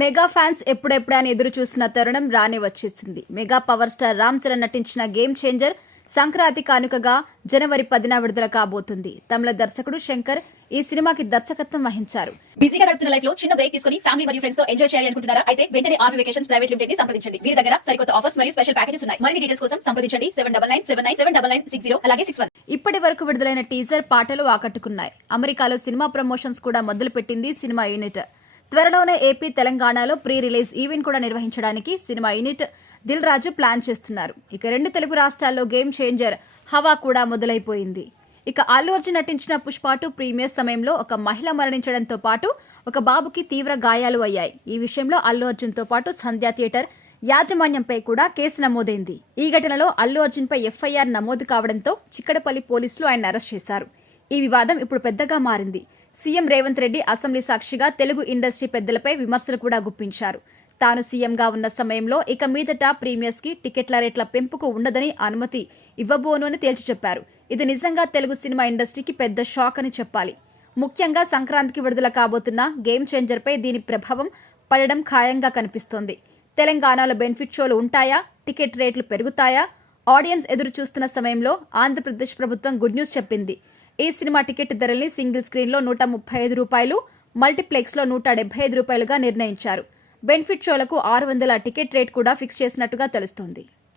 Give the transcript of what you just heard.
Mega fans ఎప్పుడెప్పుడు అని ఎదురు చూసిన తరుణం రానే వచ్చేసింది. Mega power star Ram Charan నటించిన గేమ్ చేంజర్ సంక్రాంతి కానుకగా జనవరి 10న విడుదల కాబోతుంది. తమిళ దర్శకుడు శంకర్ ఈ సినిమాకి దర్శకత్వం వహించారు. బిజీగా గడుపుతున్న లైఫ్ లో చిన్న బ్రేక్ తీసుకుని ఫ్యామిలీ మరియు ఫ్రెండ్స్ తో ఎంజాయ్ చేయాలి అనుకుంటున్నారా? అయితే వెంటనే ఆర్మీ వెకేషన్స్ ప్రైవేట్ లిమిటెడ్ ని సంప్రదించండి. వీరి దగ్గర సరికొత్త ఆఫర్స్ మరియు స్పెషల్ ప్యాకేజెస్ ఉన్నాయి. మరిన్ని డీటెయిల్స్ కోసం సంప్రదించండి 7997979960 అలాగే 61. ఇప్పటి వరకు విడుదలైన టీజర్ పాటలు ఆకట్టుకున్నాయి. అమెరికాలో సినిమా ప్రమోషన్స్ కూడా మొదలుపెట్టింది సినిమా యూనిట్. త్వరలోనే ఏపీ, తెలంగాణలో ప్రీ రిలీజ్ ఈవెంట్ కూడా నిర్వహించడానికి cinema unit Dil Raju plan చేస్తున్నారు. ఇక 2 తెలుగు రాష్ట్రాల్లో గేమ్ చేంజర్ హవా కూడా మొదలైపోయింది. ఇక అల్లు అర్జున్ నటించిన పుష్ప 2 ప్రీమియర్ సమయంలో ఒక మహిళ మరణించడంతో పాటు ఒక బాబుకి తీవ్ర గాయాలు అయ్యాయి. ఈ విషయంలో అల్లు అర్జున్ తో పాటు సంధ్య థియేటర్ యాజమాన్యంపై కూడా కేసు నమోదైంది. ఈ ఘటనలో అల్లు అర్జున్ పై ఎఫ్ఐఆర్ నమోదు కావడంతో చిక్కడపల్లి పోలీసులు ఆయన అరెస్ట్ చేశారు. ఈ వివాదం ఇప్పుడు పెద్దగా మారింది. సీఎం రేవంత్ రెడ్డి అసెంబ్లీ సాక్షిగా తెలుగు ఇండస్ట్రీ పెద్దలపై విమర్శలు కూడా గుప్పించారు. తాను సీఎంగా ఉన్న సమయంలో ఇక మీదట ప్రీమియర్స్ కి టికెట్ల రేట్ల పెంపుకు ఉండదని అనుమతి ఇవ్వబోను అని తేల్చి చెప్పారు. ఇది నిజంగా తెలుగు సినిమా ఇండస్ట్రీకి పెద్ద షాక్ అని చెప్పాలి. ముఖ్యంగా సంక్రాంతికి విడుదల కాబోతున్న గేమ్ చేంజర్ పై దీని ప్రభావం పడడం ఖాయంగా కనిపిస్తోంది. తెలంగాణలో బెనిఫిట్ షోలు ఉంటాయా? టికెట్ రేట్లు పెరుగుతాయా? ఆడియన్స్ ఎదురు చూస్తున్న సమయంలో ఆంధ్రప్రదేశ్ ప్రభుత్వం గుడ్ న్యూస్ చెప్పింది. ఈ సినిమా టికెట్ ధరల్ని సింగిల్ స్క్రీన్ లో ₹135, మల్టీప్లెక్స్ లో ₹175గా నిర్ణయించారు. బెనిఫిట్ షోలకు 600 టికెట్ రేట్ కూడా ఫిక్స్ చేసినట్టుగా తెలుస్తోంది.